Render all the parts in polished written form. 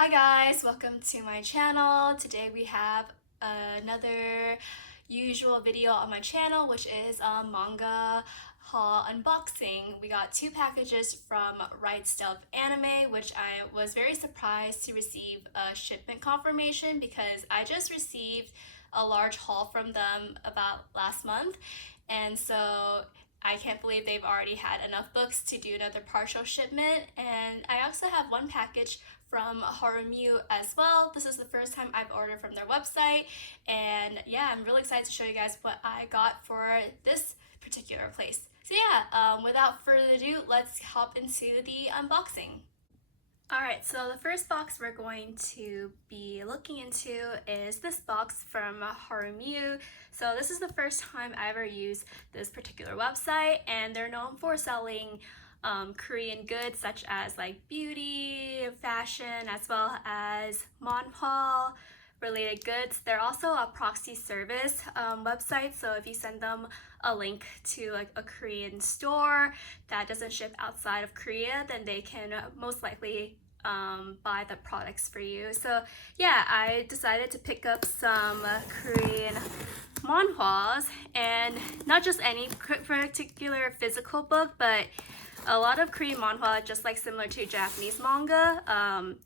Hi guys, welcome to my channel. Today we have another usual video on my channel, which is a manga haul unboxing. We got two packages from RightStufAnime, which I was very surprised to receive a shipment confirmation because I just received a large haul from them about last month, and so I can't believe they've already had enough books to do another partial shipment. And I also have one package from Harumio as well. This is the first time I've ordered from their website, and yeah, I'm really excited to show you guys what I got for this particular place. So yeah, without further ado, let's hop into the unboxing. Alright, so the first box we're going to be looking into is this box from Harumio. So this is the first time I ever used this particular website, and they're known for selling Korean goods such as like beauty, fashion, as well as manhwa related goods. They're also a proxy service website, so if you send them a link to like a Korean store that doesn't ship outside of Korea, then they can most likely buy the products for you. So yeah, I decided to pick up some Korean manhwas, and not just any particular physical book, but a lot of Korean manhwa, just like similar to Japanese manga,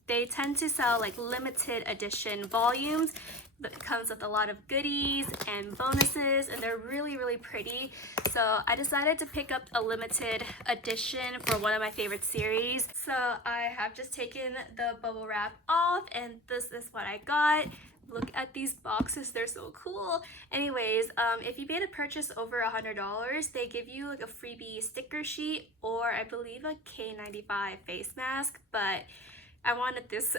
they tend to sell like limited edition volumes that comes with a lot of goodies and bonuses, and they're really pretty. So I decided to pick up a limited edition for one of my favorite series. So I have just taken the bubble wrap off, and this is what I got. Look at these boxes, they're so cool. Anyways, if you made a purchase over $100, they give you like a freebie sticker sheet, or I believe a K95 face mask, but I wanted this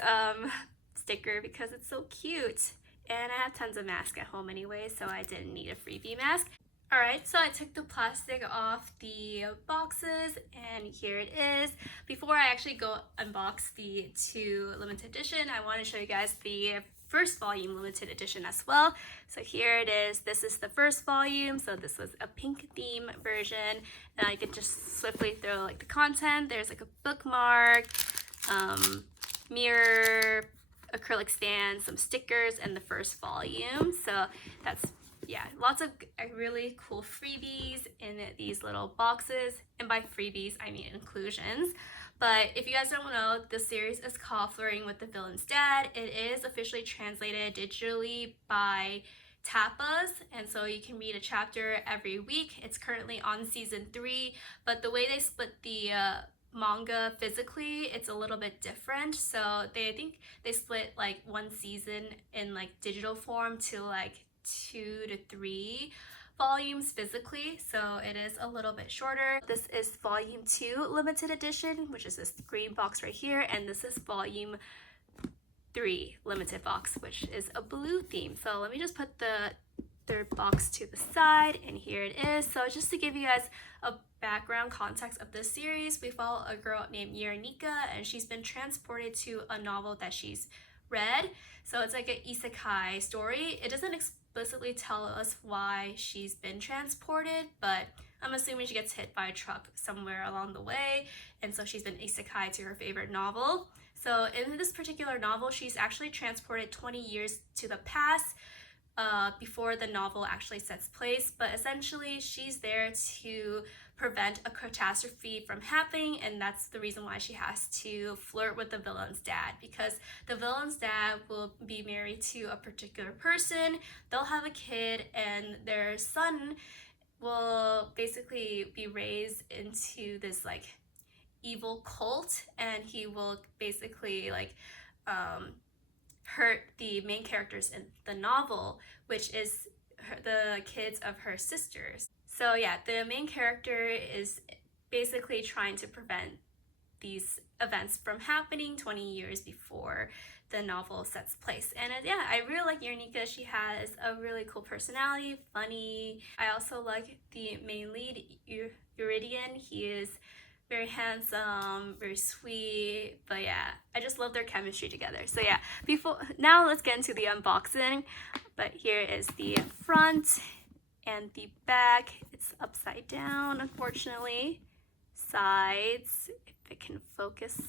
sticker because it's so cute. And I have tons of masks at home anyway, so I didn't need a freebie mask. Alright, so I took the plastic off the boxes, and here it is. Before I actually go unbox the two limited edition, I want to show you guys the first volume limited edition as well. So here it is. This is the first volume. So this was a pink theme version, and I could just swiftly through like the content. There's like a bookmark, mirror, acrylic stand, some stickers, and the first volume. So that's, yeah, lots of really cool freebies in these little boxes, and by freebies I mean inclusions. But if you guys don't know, this series is called Flirting with the Villain's Dad. It is officially translated digitally by Tapas, and so you can read a chapter every week. It's currently on season 3, but the way they split the manga physically, it's a little bit different. So I think they split like one season in like digital form to like 2 to 3 volumes physically, so it is a little bit shorter. This is volume 2 limited edition, which is this green box right here, and this is volume 3 limited box, which is a blue theme. So let me just put the third box to the side, and here it is. So just to give you guys a background context of this series, we follow a girl named Yona, and she's been transported to a novel that she's read. So it's like an isekai story. It doesn't explicitly tell us why she's been transported, but I'm assuming she gets hit by a truck somewhere along the way, and so she's been isekai to her favorite novel. So in this particular novel, she's actually transported 20 years to the past, before the novel actually sets place, but essentially she's there to prevent a catastrophe from happening, and that's the reason why she has to flirt with the villain's dad, because the villain's dad will be married to a particular person, they'll have a kid, and their son will basically be raised into this like evil cult, and he will basically like hurt the main characters in the novel, which is the kids of her sisters. So yeah, the main character is basically trying to prevent these events from happening 20 years before the novel sets place. And yeah, I really like Yona. She has a really cool personality, funny. I also like the main lead, Uridian. He is very handsome, very sweet, but yeah, I just love their chemistry together. So yeah, now let's get into the unboxing. But here is the front and the back. It's upside down, unfortunately. Sides, if it can focus.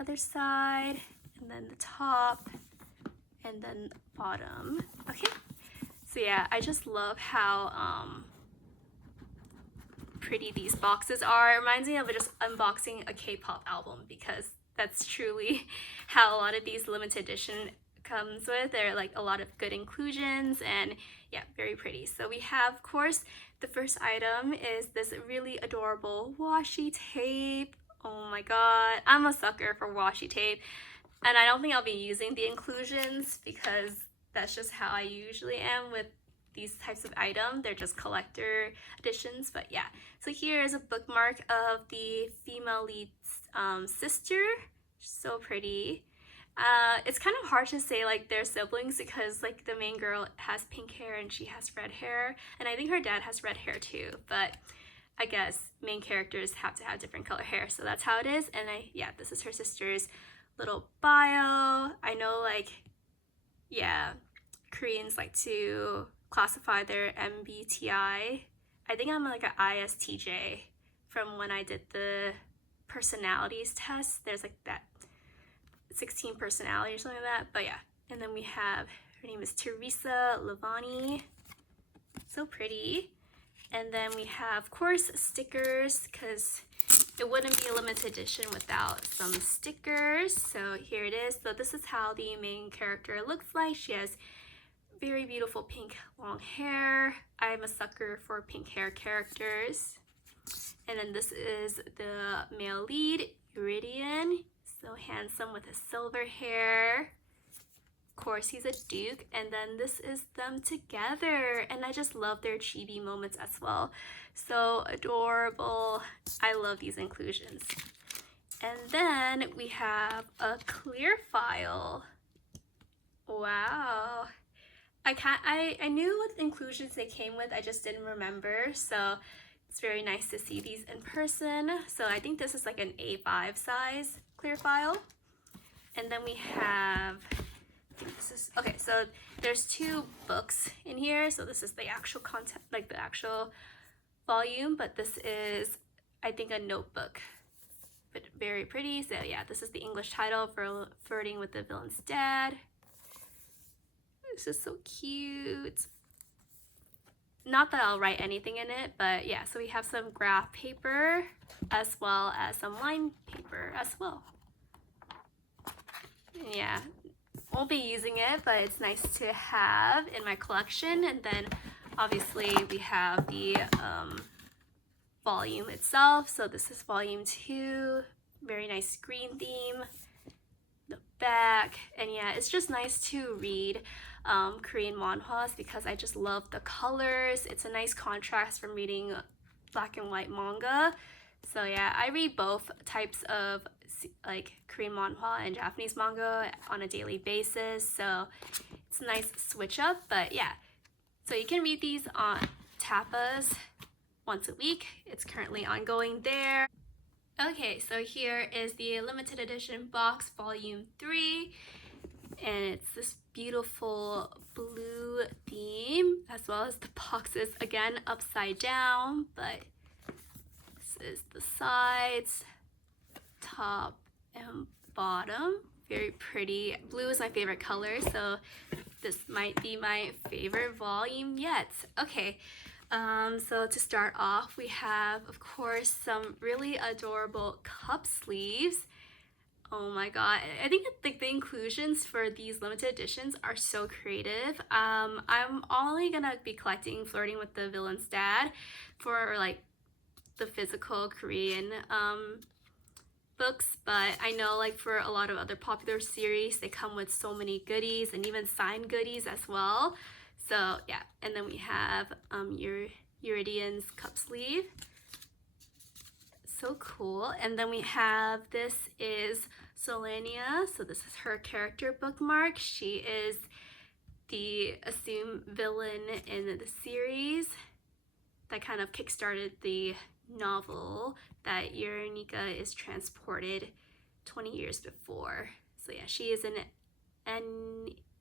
Oh, other side, and then the top, and then the bottom. Okay, so yeah, I just love how pretty these boxes are. It reminds me of just unboxing a K-pop album, because that's truly how a lot of these limited edition comes with. There are like a lot of good inclusions, and yeah, very pretty. So we have, of course, the first item is this really adorable washi tape. Oh my god, I'm a sucker for washi tape, and I don't think I'll be using the inclusions because that's just how I usually am with these types of items. They're just collector editions, but yeah. So here is a bookmark of the female lead's sister. So pretty. It's kind of hard to say like they're siblings because like the main girl has pink hair and she has red hair, and I think her dad has red hair too, but I guess main characters have to have different color hair, so that's how it is. And yeah, this is her sister's little bio. I know, like, yeah, Koreans like to classify their MBTI. I think I'm like an ISTJ from when I did the personalities test. There's like that 16 personality or something like that, but yeah. And then we have, her name is Teresa Lavani. So pretty. And then we have, of course, stickers, because it wouldn't be a limited edition without some stickers. So here it is. So this is how the main character looks like. She has very beautiful pink long hair. I'm a sucker for pink hair characters. And then this is the male lead, Iridian. So handsome with his silver hair. Of course, he's a duke. And then this is them together, and I just love their chibi moments as well. So adorable. I love these inclusions. And then we have a clear file. Wow. I knew what inclusions they came with, I just didn't remember. So it's very nice to see these in person. So I think this is like an A5 size clear file. And then we have, I think this is, okay, so there's 2 books in here. So this is the actual content, like the actual volume, but this is, I think, a notebook, but very pretty. So yeah, this is the English title for Flirting with the Villain's Dad. This is so cute. Not that I'll write anything in it, but yeah, so we have some graph paper as well as some line paper as well. Yeah, won't be using it, but it's nice to have in my collection. And then obviously we have the volume itself. So this is volume 2, very nice green theme, the back. And yeah, it's just nice to read Korean manhwas because I just love the colors. It's a nice contrast from reading black and white manga. So yeah, I read both types of like Korean manhwa and Japanese manga on a daily basis, so it's a nice switch up. But yeah, so you can read these on Tapas once a week. It's currently ongoing there. Okay, so here is the limited edition box, volume 3, and it's this beautiful blue theme, as well as the boxes again upside down, but this is the sides, top and bottom. Very pretty. Blue is my favorite color, so this might be my favorite volume yet. Okay, so to start off, we have, of course, some really adorable cup sleeves. Oh my god, I think like the inclusions for these limited editions are so creative. I'm only gonna be collecting Flirting with the Villain's Dad for like the physical Korean books, but I know like for a lot of other popular series, they come with so many goodies and even signed goodies as well. So yeah, and then we have Iridian's cup sleeve. So cool. And then we have, this is Solenia. So this is her character bookmark. She is the assumed villain in the series that kind of kickstarted the novel that Yurenika is transported 20 years before. So yeah, she is an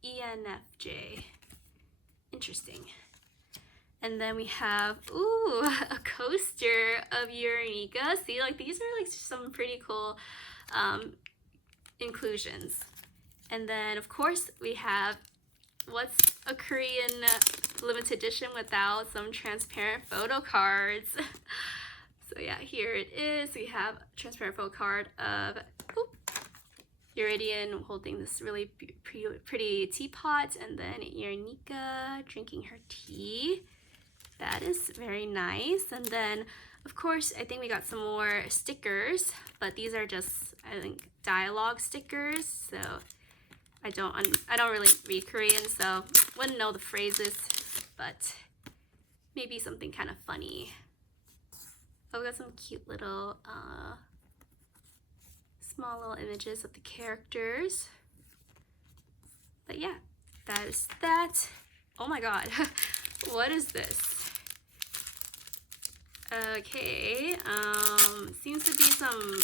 ENFJ. Interesting. And then we have, ooh, a coaster of Yurenika. See, like these are like some pretty cool inclusions. And then of course we have, what's a Korean limited edition without some transparent photo cards? So yeah, here it is. We have a transparent photo card of Iridian holding this really pretty teapot, and then Nika drinking her tea. That is very nice. And then of course I think we got some more stickers, but these are just, I think, dialogue stickers, so I don't really read Korean, so wouldn't know the phrases, but maybe something kind of funny. Oh, we got some cute little small little images of the characters. But yeah, that is that. Oh my god, what is this? Okay, seems to be some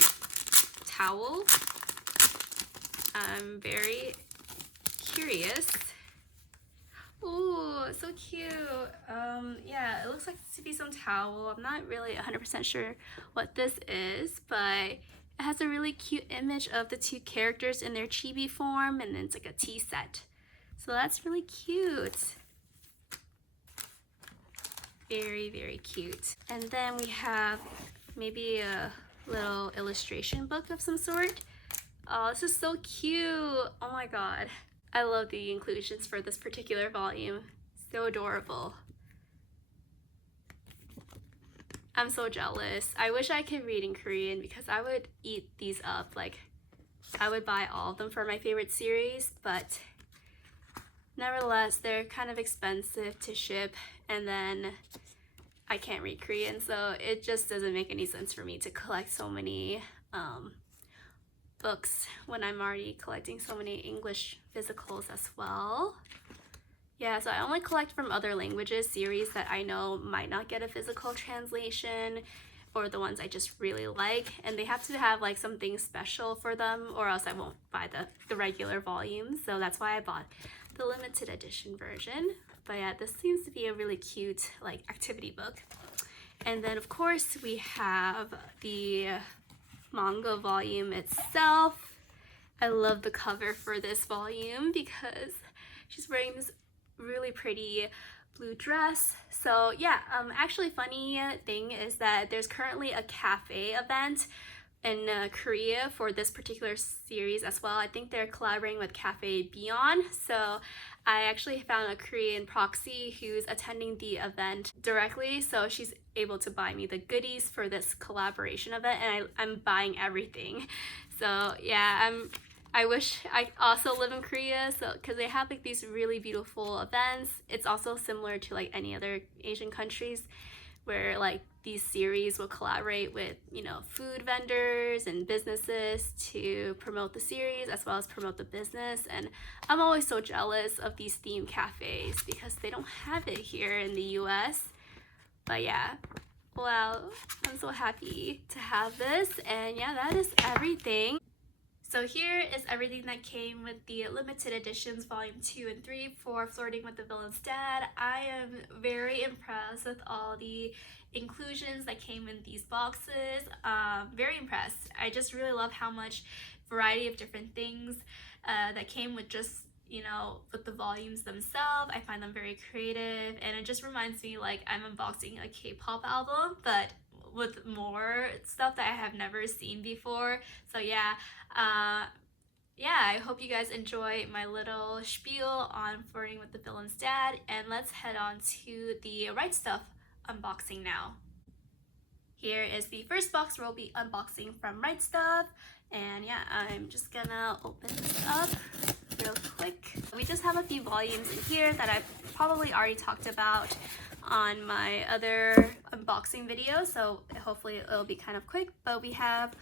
towel. I'm very curious. Ooh, so cute. Yeah, it looks like to be some towel. I'm not really 100% sure what this is, but it has a really cute image of the two characters in their chibi form, and then it's like a tea set. So that's really cute. Very, very cute. And then we have maybe a little illustration book of some sort. Oh, this is so cute. Oh my god. I love the inclusions for this particular volume. So adorable. I'm so jealous. I wish I could read in Korean because I would eat these up. Like, I would buy all of them for my favorite series, but nevertheless, they're kind of expensive to ship, and then I can't read Korean, so it just doesn't make any sense for me to collect so many books when I'm already collecting so many English physicals as well. Yeah, so I only collect from other languages series that I know might not get a physical translation, or the ones I just really like, and they have to have like something special for them, or else I won't buy the regular volumes. So that's why I bought the limited edition version. But yeah, this seems to be a really cute like activity book. And then of course we have the manga volume itself. I love the cover for this volume because she's wearing this really pretty blue dress. So yeah, actually funny thing is that there's currently a cafe event in Korea for this particular series as well. I think they're collaborating with Cafe Beyond. So I actually found a Korean proxy who's attending the event directly, so she's able to buy me the goodies for this collaboration event, and I'm buying everything. So yeah, I wish I also live in Korea, so because they have like these really beautiful events. It's also similar to like any other Asian countries where like these series will collaborate with, you know, food vendors and businesses to promote the series as well as promote the business. And I'm always so jealous of these theme cafes because they don't have it here in the US. But yeah, wow, I'm so happy to have this. And yeah, that is everything. So here is everything that came with the limited editions volume 2 and 3 for Flirting with the Villain's Dad. I am very impressed with all the inclusions that came in these boxes. Very impressed. I just really love how much variety of different things that came with just, you know, with the volumes themselves. I find them very creative, and it just reminds me like I'm unboxing a K-pop album, but with more stuff that I have never seen before. So yeah, I hope you guys enjoy my little spiel on Flirting with the Villain's Dad, and let's head on to the Right Stuff unboxing now. Here is the first box we'll be unboxing from Right Stuff, and yeah, I'm just gonna open this up real quick. We just have a few volumes in here that I've probably already talked about on my other unboxing video, so hopefully it'll be kind of quick. But we have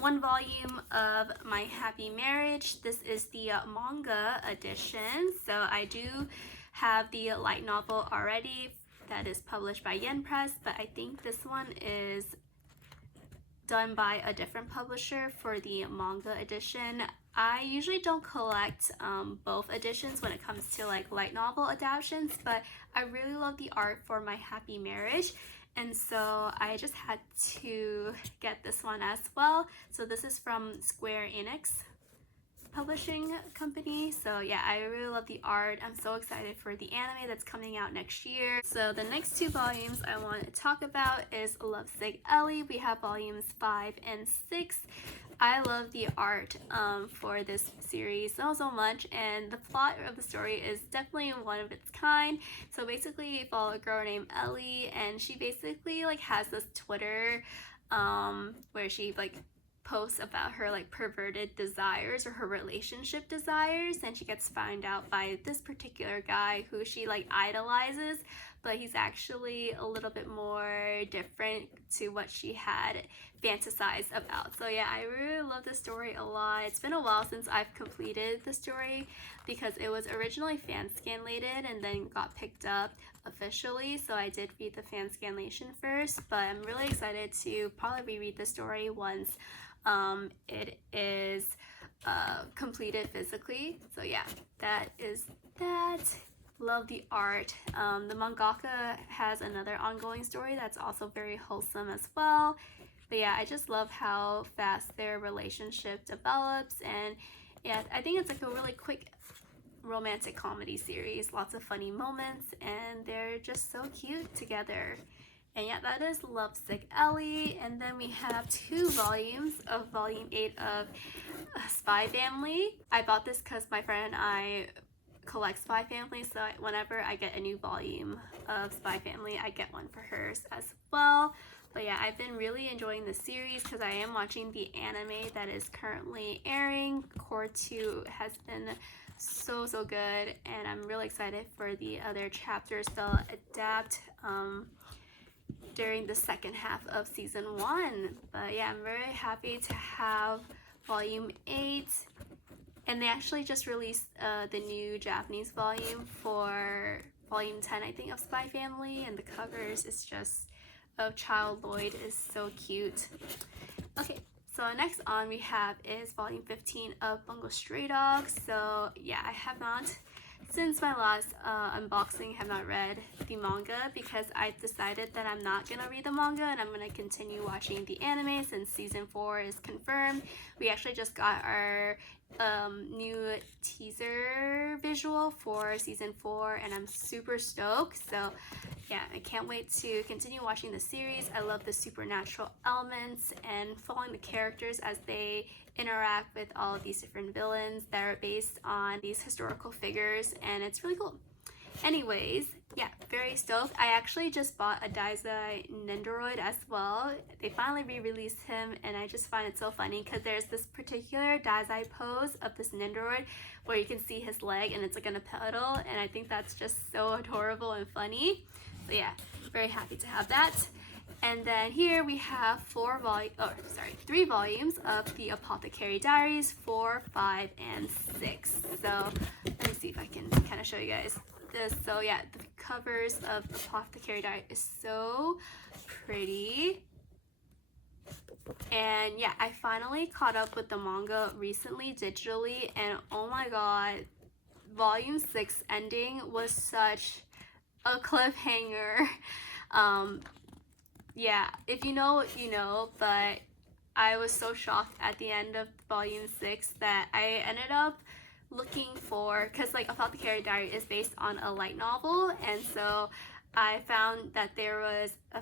one volume of My Happy Marriage. This is the manga edition, so I do have the light novel already that is published by Yen Press, but I think this one is done by a different publisher for the manga edition. I usually don't collect both editions when it comes to like light novel adaptations, but I really love the art for My Happy Marriage, and so I just had to get this one as well. So this is from Square Enix. publishing company. So yeah, I really love the art. I'm so excited for the anime that's coming out next year. So the next 2 volumes I want to talk about is Lovesick Ellie. We have volumes 5 and 6. I love the art for this series so much, and the plot of the story is definitely one of its kind. So basically you follow a girl named Ellie, and she basically like has this Twitter where she like posts about her like perverted desires or her relationship desires, and she gets found out by this particular guy who she like idolizes, but he's actually a little bit more different to what she had fantasized about. So yeah, I really love this story a lot. It's been a while since I've completed the story because it was originally fan scanlated and then got picked up officially, so I did read the fan scanlation first, but I'm really excited to probably reread the story once it is completed physically. So yeah, that is that. Love the art. The mangaka has another ongoing story that's also very wholesome as well. But yeah, I just love how fast their relationship develops, and yeah, I think it's like a really quick romantic comedy series. Lots of funny moments, and they're just so cute together. And yeah, that is Lovesick Ellie. And then we have 2 volumes of volume 8 of Spy Family. I bought this because my friend and I collect Spy Family, so whenever I get a new volume of Spy Family, I get one for hers as well. But yeah, I've been really enjoying the series because I am watching the anime that is currently airing. Core 2 has been so good, and I'm really excited for the other chapters they'll adapt during the second half of season 1. But yeah, I'm very happy to have volume 8. And they actually just released the new Japanese volume for volume 10, I think, of Spy Family, and the covers is just of Child Lloyd is so cute. Okay, so next on we have is volume 15 of Bungo Stray Dogs. So yeah, I have not, since my last unboxing, have not read the manga because I decided that I'm not gonna read the manga and I'm gonna continue watching the anime since season 4 is confirmed. We actually just got our new teaser visual for season 4, and I'm super stoked. So yeah, I can't wait to continue watching the series. I love the supernatural elements and following the characters as they interact with all of these different villains that are based on these historical figures, and it's really cool. Anyways, yeah, very stoked. I actually just bought a Daisai Nendoroid as well. They finally re-released him, and I just find it so funny because there's this particular Daisai pose of this Nendoroid where you can see his leg and it's like on a pedal, and I think that's just so adorable and funny. So yeah, very happy to have that. And then here we have 3 volumes of the Apothecary Dairies, 4, 5, and 6. So let me see if I can kind of show you guys this. So yeah, the covers of Apothecary Dairies is so pretty. And yeah, I finally caught up with the manga recently digitally, and oh my god, volume 6 ending was such a cliffhanger. Yeah, if you know what you know, but I was so shocked at the end of volume 6 that I ended up looking for, because like Apothecary Diary is based on a light novel, and so I found that there was a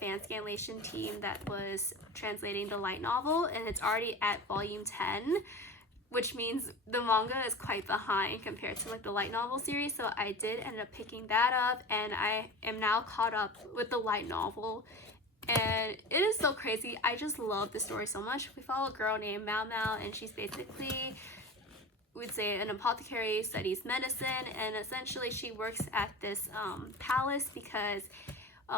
fan scanlation team that was translating the light novel, and it's already at volume 10, which means the manga is quite behind compared to like the light novel series. So I did end up picking that up, and I am now caught up with the light novel, and it is so crazy. I just love the story so much. We follow a girl named Mao Mao, and she's basically, we'd say, an apothecary, studies medicine, and essentially she works at this palace because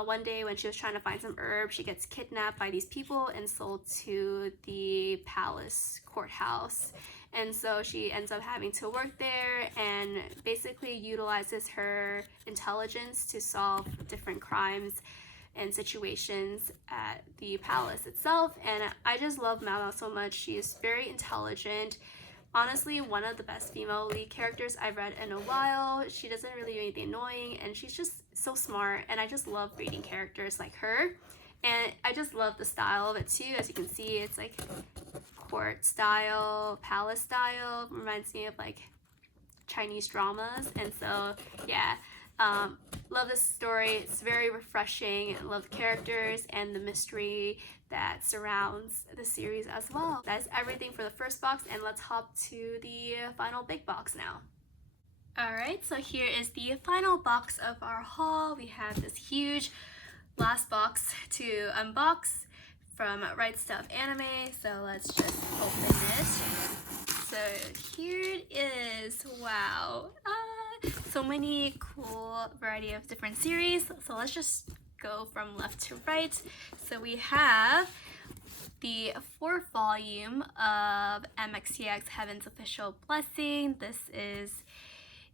one day when she was trying to find some herbs, she gets kidnapped by these people and sold to the palace courthouse. And so she ends up having to work there and basically utilizes her intelligence to solve different crimes and situations at the palace itself. And I just love Mao Mao so much. She is very intelligent. Honestly, one of the best female lead characters I've read in a while. She doesn't really do anything annoying, and she's just so smart, and I just love reading characters like her. And I just love the style of it too. As you can see, it's like court style, palace style. Reminds me of like Chinese dramas. And so yeah, love this story. It's very refreshing. I love the characters and the mystery that surrounds the series as well. That's everything for the first box, and let's hop to the final big box now. Alright, so here is the final box of our haul. We have this huge last box to unbox from RightStufAnime, so let's just open it. So here it is. Wow, so many cool variety of different series. So let's just go from left to right. So we have the 4th volume of MXTX Heaven's Official Blessing. This is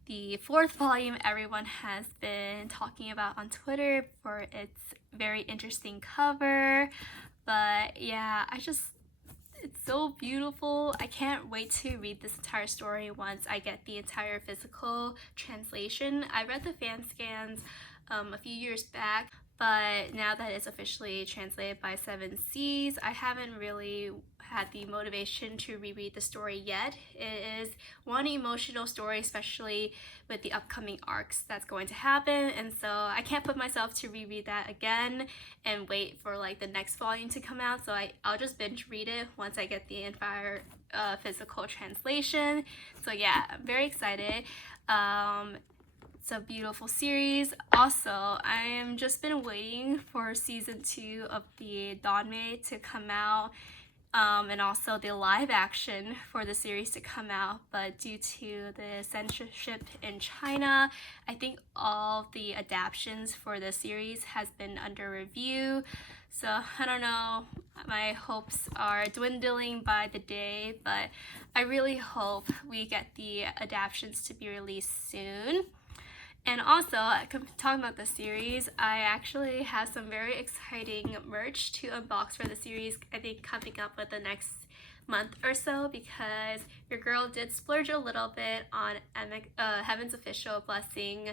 the 4th volume everyone has been talking about on Twitter for its very interesting cover. But yeah, it's so beautiful. I can't wait to read this entire story once I get the entire physical translation. I read the fan scans a few years back, but now that it's officially translated by 7 Seas, I haven't really had the motivation to reread the story yet. It is one emotional story, especially with the upcoming arcs that's going to happen, and so I can't put myself to reread that again and wait for like the next volume to come out. So I'll just binge read it once I get the entire physical translation. So yeah, I'm very excited. It's a beautiful series. Also, I am just been waiting for season 2 of the Danme to come out, and also the live action for the series to come out, but due to the censorship in China, I think all the adaptations for the series has been under review. So I don't know, my hopes are dwindling by the day, but I really hope we get the adaptations to be released soon. And also, talking about the series, I actually have some very exciting merch to unbox for the series, I think coming up with the next month or so, because your girl did splurge a little bit on Heaven's Official Blessing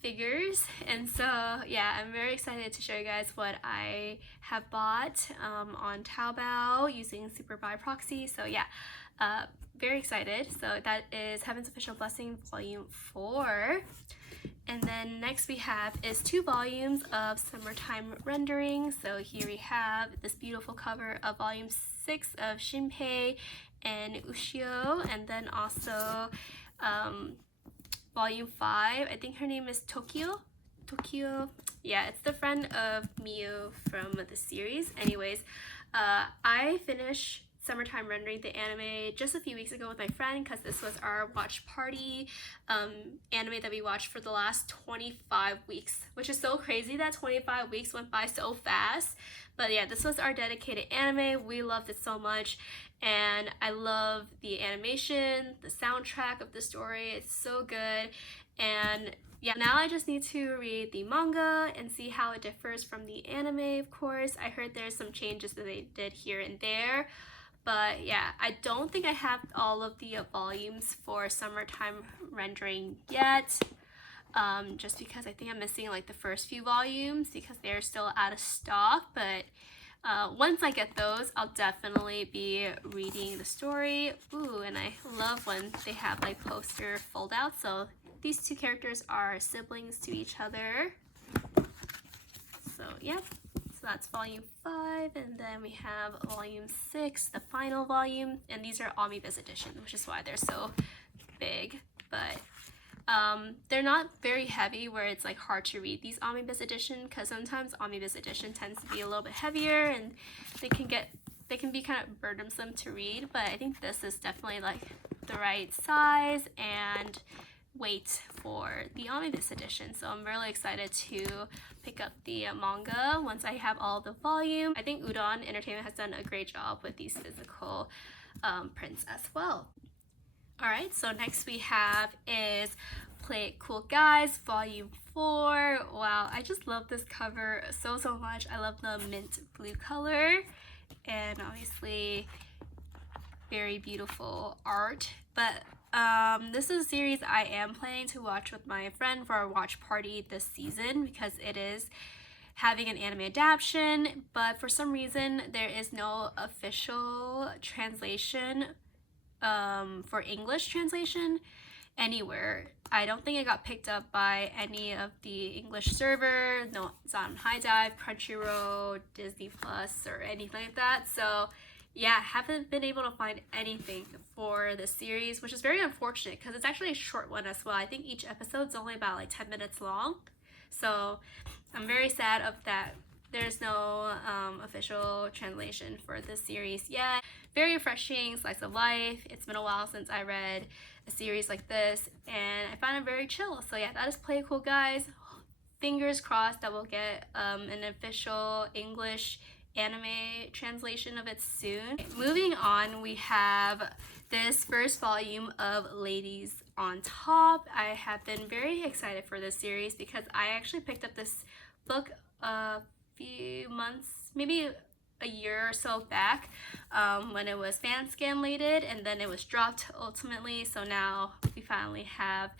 figures. And so yeah, I'm very excited to show you guys what I have bought on Taobao using Super Buy Proxy. So yeah, very excited. So that is Heaven's Official Blessing Volume 4. And then next we have is 2 volumes of Summertime Rendering. So here we have this beautiful cover of Volume 6 of Shinpei and Ushio, and then also Volume 5, I think her name is Tokyo. Yeah, it's the friend of Miu from the series. Anyways, I finished Summertime Rendering the anime just a few weeks ago with my friend, because this was our watch party anime that we watched for the last 25 weeks, which is so crazy that 25 weeks went by so fast. But yeah, this was our dedicated anime. We loved it so much, and I love the animation, the soundtrack of the story. It's so good. And yeah, now I just need to read the manga and see how it differs from the anime, of course. I heard there's some changes that they did here and there. But yeah, I don't think I have all of the volumes for Summertime Rendering yet, just because I think I'm missing like the first few volumes because they're still out of stock. But once I get those, I'll definitely be reading the story. Ooh, and I love when they have like poster fold out. So these 2 characters are siblings to each other. So yeah. So that's volume 5, and then we have volume 6, the final volume, and these are omnibus edition, which is why they're so big. But they're not very heavy where it's like hard to read these omnibus edition, because sometimes omnibus edition tends to be a little bit heavier and they can be kind of burdensome to read. But I think this is definitely like the right size and weight for the omnibus edition. So I'm really excited to pick up the manga once I have all the volume. I think Udon Entertainment has done a great job with these physical prints as well. Alright, so next we have is Play It Cool Guys Volume 4. Wow, I just love this cover so much. I love the mint blue color, and obviously very beautiful art. But this is a series I am planning to watch with my friend for our watch party this season, because it is having an anime adaptation, but for some reason there is no official translation for English translation anywhere. I don't think it got picked up by any of the English server. No, it's on High Dive, Crunchyroll, Disney Plus, or anything like that. So yeah, haven't been able to find anything for this series, which is very unfortunate because it's actually a short one as well. I think each episode's only about like 10 minutes long. So I'm very sad of that. There's no official translation for this series yet. Very refreshing slice of life. It's been a while since I read a series like this, and I found it very chill. So yeah, that is Play Cool, guys. Fingers crossed that we'll get an official English anime translation of it soon. Moving on, we have this first volume of Ladies on Top. I have been very excited for this series because I actually picked up this book a few months, maybe a year or so back, when it was fan scanlated, and then it was dropped ultimately. So now we finally have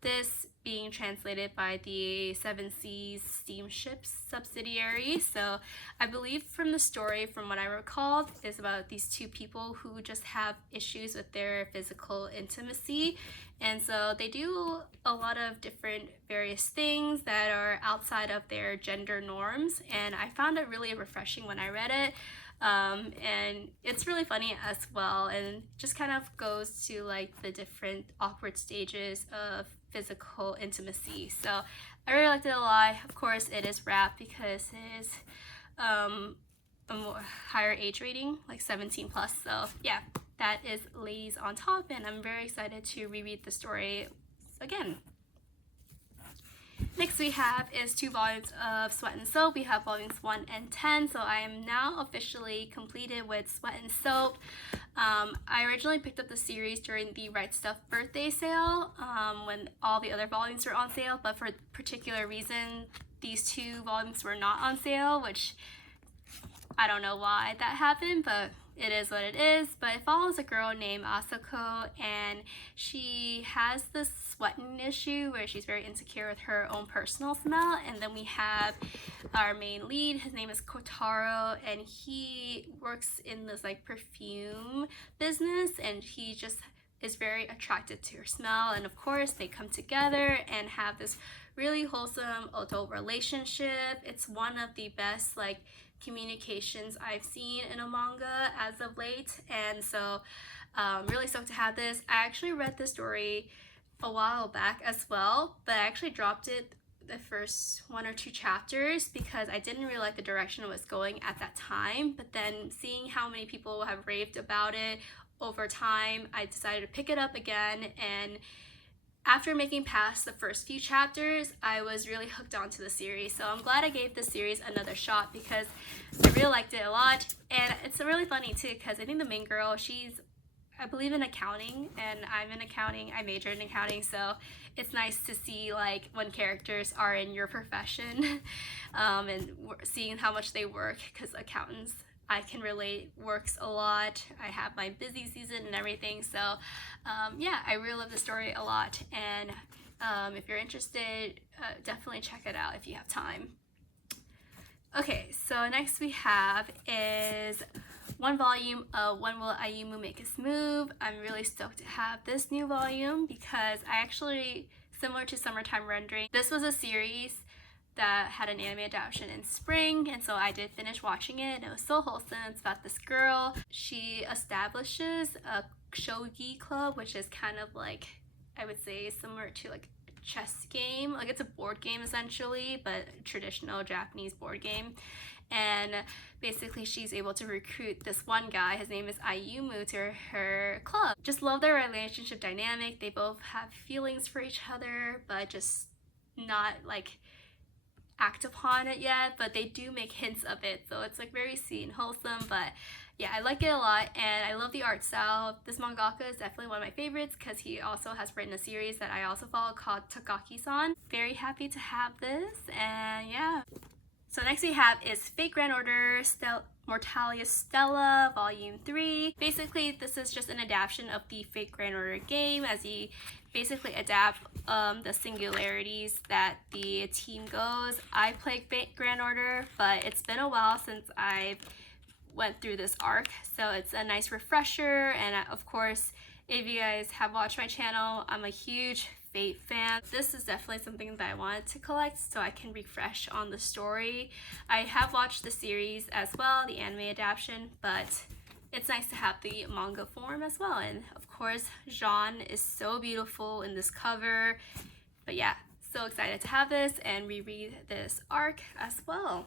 this being translated by the Seven Seas Steamships subsidiary. So I believe from the story, from what I recall, is about these two people who just have issues with their physical intimacy, and so they do a lot of different various things that are outside of their gender norms, and I found it really refreshing when I read it. And it's really funny as well, and just kind of goes to like the different awkward stages of physical intimacy. So I really liked it a lot. Of course, it is rap because it is a more higher age rating, like 17 plus. So yeah, that is Ladies on Top, and I'm very excited to reread the story again. Next we have is 2 volumes of Sweat and Soap. We have volumes 1 and 10, so I am now officially completed with Sweat and Soap. I originally picked up the series during the Right Stuff birthday sale, when all the other volumes were on sale, but for a particular reason these 2 volumes were not on sale, which I don't know why that happened, but it is what it is. But it follows a girl named Asako, and she has this sweating issue where she's very insecure with her own personal smell. And then we have our main lead, his name is Kotaro, and he works in this like perfume business, and he just is very attracted to her smell. And of course they come together and have this really wholesome adult relationship. It's one of the best like communications I've seen in a manga as of late, and so really stoked to have this. I actually read this story a while back as well, but I actually dropped it the first 1 or 2 chapters because I didn't really like the direction it was going at that time. But then seeing how many people have raved about it over time, I decided to pick it up again, and after making past the first few chapters, I was really hooked onto the series. So I'm glad I gave this series another shot because I really liked it a lot. And it's really funny too because I think the main girl, she's, I believe, in accounting, and I'm in accounting. I majored in accounting, so it's nice to see like when characters are in your profession and seeing how much they work, because accountants, I can relate, works a lot. I have my busy season and everything, so yeah, I really love the story a lot, and if you're interested, definitely check it out if you have time. Okay, so next we have is 1 volume of When Will Ayumu Make His Move. I'm really stoked to have this new volume because I actually, similar to Summertime Rendering, this was a series that had an anime adaptation in spring, and so I did finish watching it, and it was so wholesome. It's about this girl. She establishes a shogi club, which is kind of like, I would say, similar to like a chess game. Like, it's a board game essentially, but traditional Japanese board game. And basically she's able to recruit this one guy, his name is Ayumu, to her club. Just love their relationship dynamic. They both have feelings for each other, but just not like act upon it yet, but they do make hints of it, so it's like very sweet and wholesome. But yeah, I like it a lot, and I love the art style. This mangaka is definitely one of my favorites because he also has written a series that I also follow called Takaki-san. Very happy to have this, and yeah. So next we have is Fate Grand Order Mortalis Stella Volume 3. Basically, this is just an adaptation of the Fate Grand Order game, as you basically adapt the singularities that the team goes. I played Fate Grand Order, but it's been a while since I've went through this arc, so it's a nice refresher. And of course, if you guys have watched my channel, I'm a huge Fate fan. This is definitely something that I wanted to collect so I can refresh on the story. I have watched the series as well, the anime adaptation, but it's nice to have the manga form as well. And of course, Jean is so beautiful in this cover. But yeah, so excited to have this and reread this arc as well.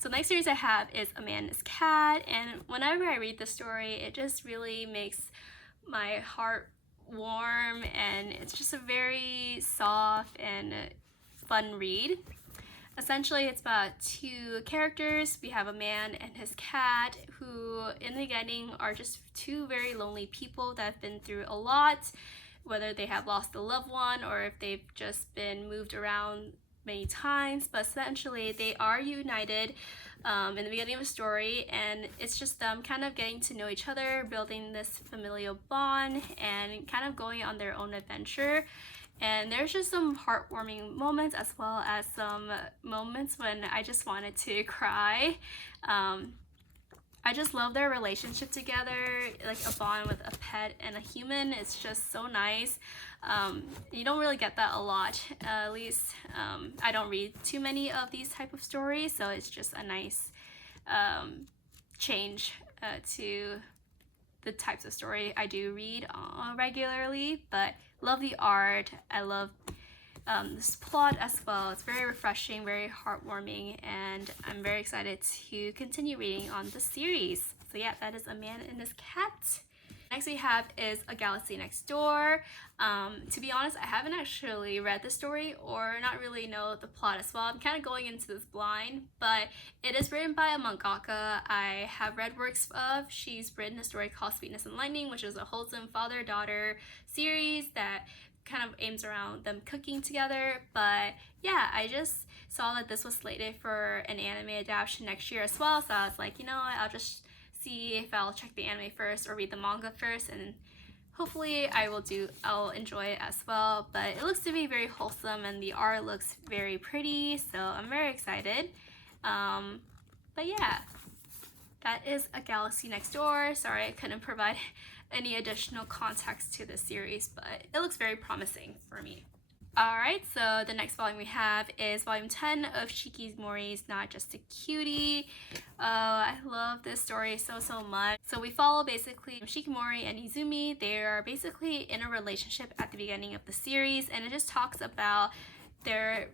So the next series I have is A Man is Cat, and whenever I read the story, it just really makes my heart warm, and it's just a very soft and fun read. Essentially, it's about two characters. We have a man and his cat, who in the beginning are just two very lonely people that have been through a lot, whether they have lost a loved one or if they've just been moved around many times. But essentially, they are united in the beginning of the story, and it's just them kind of getting to know each other, building this familial bond, and kind of going on their own adventure. And there's just some heartwarming moments, as well as some moments when I just wanted to cry. I just love their relationship together, like a bond with a pet and a human. It's just so nice. You don't really get that a lot, at least I don't read too many of these type of stories, so it's just a nice change to the types of story I do read regularly. But love the art. I love this plot as well. It's very refreshing, very heartwarming, and I'm very excited to continue reading on the series. So yeah, that is A Man and His Cat. Next we have is A Galaxy Next Door. To be honest, I haven't actually read the story or not really know the plot as well. I'm kind of going into this blind, but it is written by a mangaka I have read works of. She's written a story called Sweetness and Lightning, which is a wholesome father-daughter series that kind of aims around them cooking together. But yeah, I just saw that this was slated for an anime adaptation next year as well, so I was like, you know what, I'll just see if I'll check the anime first or read the manga first, and hopefully I'll enjoy it as well. But it looks to be very wholesome and the art looks very pretty, so I'm very excited. But yeah, that is A Galaxy Next Door. Sorry I couldn't provide any additional context to this series, but it looks very promising for me. Alright, so the next volume we have is volume 10 of Shikimori's Not Just a Cutie. I love this story so much. So we follow basically Shikimori and Izumi. They are basically in a relationship at the beginning of the series, and it just talks about their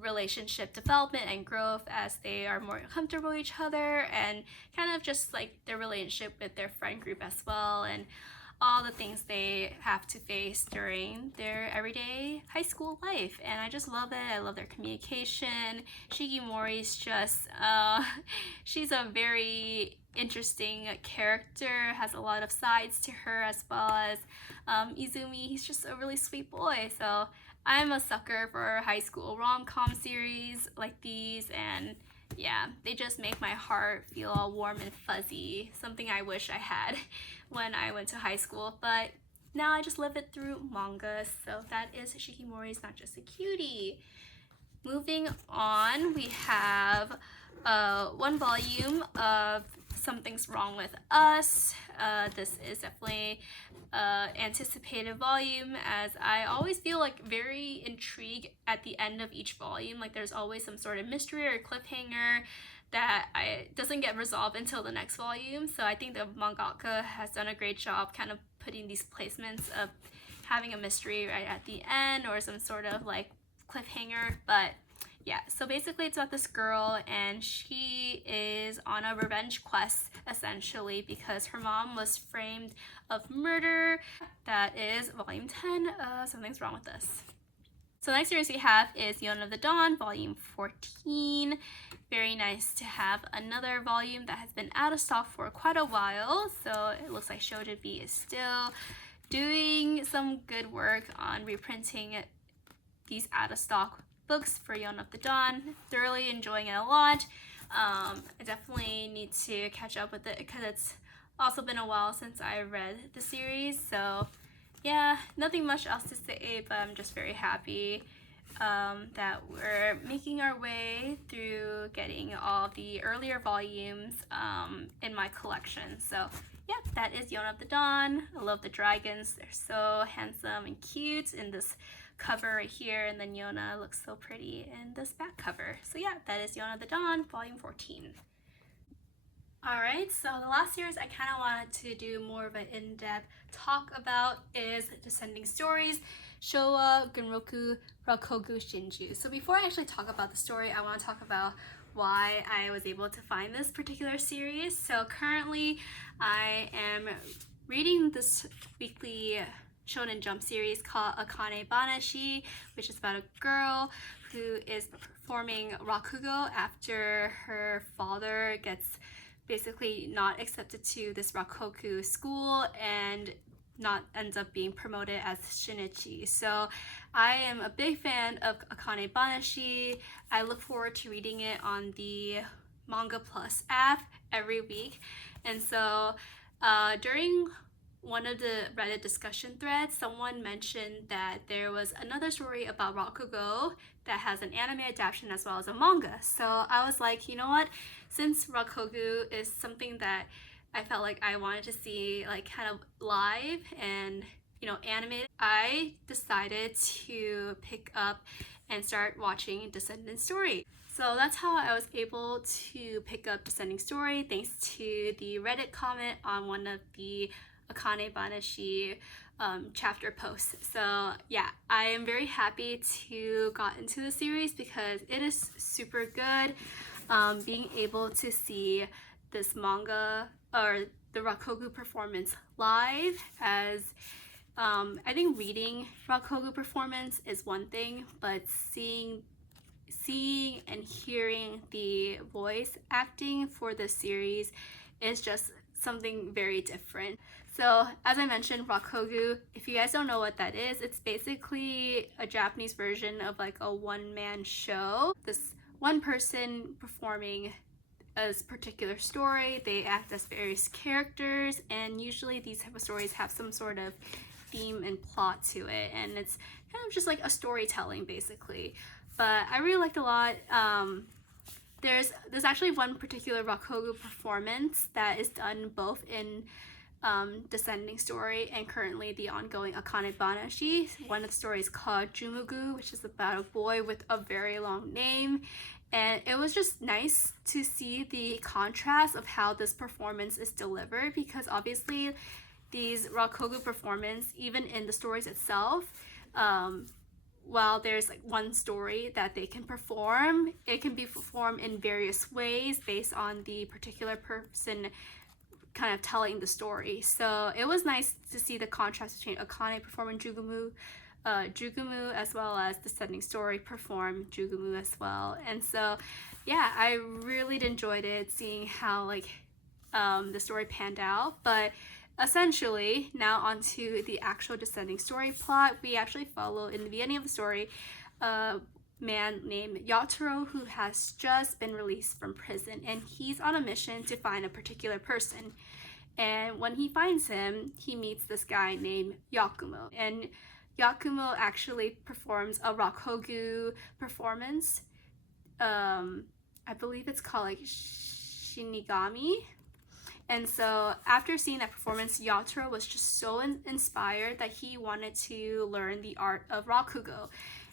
relationship development and growth as they are more comfortable with each other, and kind of just like their relationship with their friend group as well, and all the things they have to face during their everyday high school life. And I just love it. I love their communication. Shikimori's just she's a very interesting character, has a lot of sides to her, as well as Izumi. He's just a really sweet boy. So I'm a sucker for high school rom-com series like these, and yeah, they just make my heart feel all warm and fuzzy, something I wish I had when I went to high school, but now I just live it through manga. So that is Shikimori's Not Just a Cutie. Moving on, we have one volume of Something's Wrong with Us. This is definitely anticipated volume, as I always feel like very intrigued at the end of each volume. Like there's always some sort of mystery or cliffhanger that doesn't get resolved until the next volume. So I think the mangaka has done a great job kind of putting these placements of having a mystery right at the end or some sort of like cliffhanger. But yeah, so basically it's about this girl, and she is on a revenge quest essentially because her mom was framed of murder. That is volume 10 of Something's Wrong with Us. So the next series we have is Yona of the Dawn, volume 14. Very nice to have another volume that has been out of stock for quite a while. So it looks like Showa is still doing some good work on reprinting these out of stock books for Yona of the Dawn. Thoroughly enjoying it a lot. I definitely need to catch up with it because it's also been a while since I read the series. So yeah, nothing much else to say, but I'm just very happy that we're making our way through getting all the earlier volumes in my collection. So yeah, that is Yona of the Dawn. I love the dragons. They're so handsome and cute in this cover right here, and then Yona looks so pretty in this back cover. So yeah, that is Yona of the Dawn, volume 14. Alright, so the last series I kind of wanted to do more of an in-depth talk about is Descending Stories, Showa, Genroku, Rakugo, Shinju. So before I actually talk about the story, I want to talk about why I was able to find this particular series. So currently I am reading this weekly Shonen Jump series called Akane Banashi, which is about a girl who is performing Rakugo after her father gets basically not accepted to this Rakugo school and not ends up being promoted as Shinichi. So I am a big fan of Akane Banashi. I look forward to reading it on the Manga Plus app every week. And so during one of the Reddit discussion threads, someone mentioned that there was another story about Rakugo that has an anime adaptation as well as a manga. So I was like, you know what? Since Rakugo is something that I felt like I wanted to see like kind of live and animated, I decided to pick up and start watching Descending Story. So that's how I was able to pick up Descending Story, thanks to the Reddit comment on one of the Akane Banashi chapter posts. So yeah, I am very happy to got into the series because it is super good. Being able to see this manga or the Rakugo performance live, as I think reading Rakugo performance is one thing, but seeing and hearing the voice acting for the series is just something very different. So as I mentioned, Rakugo, if you guys don't know what that is, it's basically a Japanese version of like a one-man show. This one person performing a particular story. They act as various characters, and usually these type of stories have some sort of theme and plot to it, and it's kind of just like a storytelling basically. But I really liked a lot. There's actually one particular Rakugo performance that is done both in Descending Story and currently the ongoing Akane Banashi. One of the stories called Jumugu, which is about a boy with a very long name. And it was just nice to see the contrast of how this performance is delivered, because obviously these Rakugo performance, even in the stories itself, while there's like one story that they can perform, it can be performed in various ways based on the particular person kind of telling the story. So it was nice to see the contrast between Akane performing Jugumu as well as Descending Story perform Jugumu as well. And so yeah, I really enjoyed it, seeing how like the story panned out. But essentially, now onto the actual Descending Story plot. We actually follow in the beginning of the story a man named Yotaro who has just been released from prison, and he's on a mission to find a particular person. And when he finds him, he meets this guy named Yakumo, and Yakumo actually performs a Rakugo performance. I believe it's called like Shinigami. And so after seeing that performance, Yotaro was just so inspired that he wanted to learn the art of Rakugo.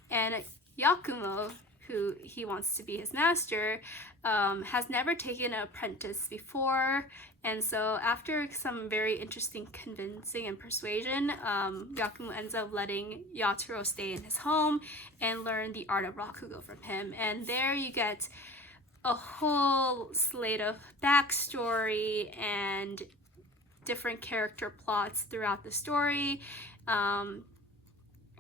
And Yakumo, who he wants to be his master, has never taken an apprentice before. And so after some very interesting convincing and persuasion, Yakumo ends up letting Yotaro stay in his home and learn the art of Rakugo from him. And there you get a whole slate of backstory and different character plots throughout the story.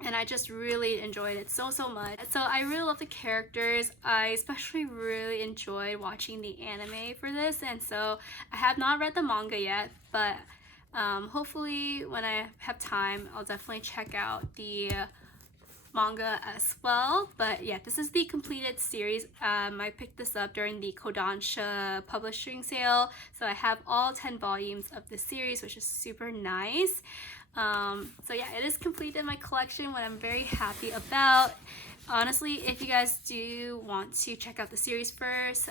And I just really enjoyed it so much. So I really love the characters. I especially really enjoyed watching the anime for this, and so I have not read the manga yet, but hopefully when I have time, I'll definitely check out the manga as well. But yeah, this is the completed series. I picked this up during the Kodansha publishing sale, so I have all 10 volumes of the series, which is super nice. So yeah, it is complete in my collection, what I'm very happy about. Honestly, if you guys do want to check out the series first,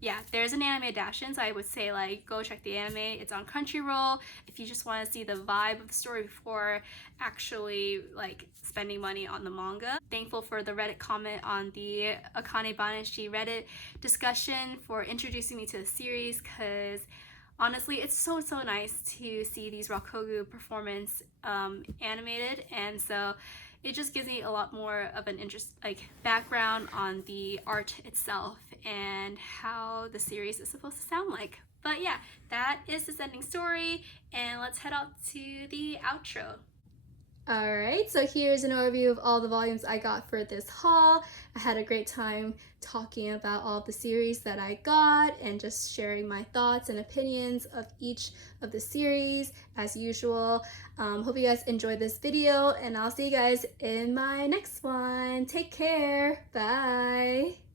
yeah, there's an anime adaptation, so I would say like go check the anime. It's on Crunchyroll if you just want to see the vibe of the story before actually like spending money on the manga. Thankful for the Reddit comment on the Akane Banashi Reddit discussion for introducing me to the series, because honestly, it's so nice to see these Rakugo performance animated, and so it just gives me a lot more of an interest, like background on the art itself and how the series is supposed to sound like. But yeah, that is the ending story, and let's head out to the outro. Alright, so here's an overview of all the volumes I got for this haul. I had a great time talking about all the series that I got and just sharing my thoughts and opinions of each of the series as usual. Hope you guys enjoyed this video, and I'll see you guys in my next one. Take care. Bye.